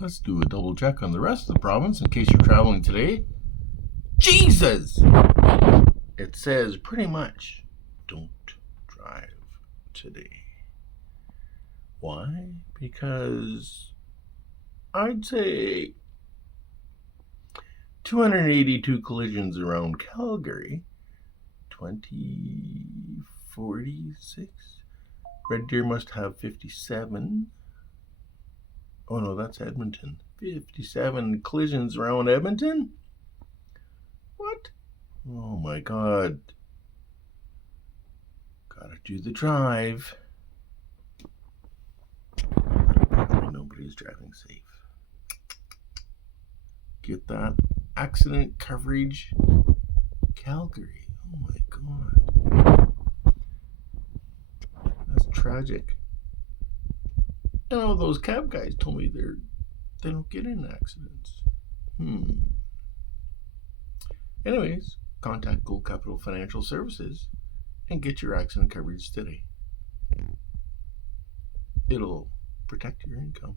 Let's do a double check on the rest of the province in case you're traveling today. Jesus! It says pretty much, don't drive today. Why? Because I'd say 282 collisions around Calgary, 2046. Red Deer must have 57. Oh no, that's Edmonton. 57 collisions around Edmonton? What? Oh my God. Gotta do the drive. Apparently nobody's driving safe. Get that accident coverage. Calgary. Oh my God. That's tragic. And all those cab guys told me they don't get in accidents. Anyways, contact Gold Capital Financial Services and get your accident coverage today. It'll protect your income.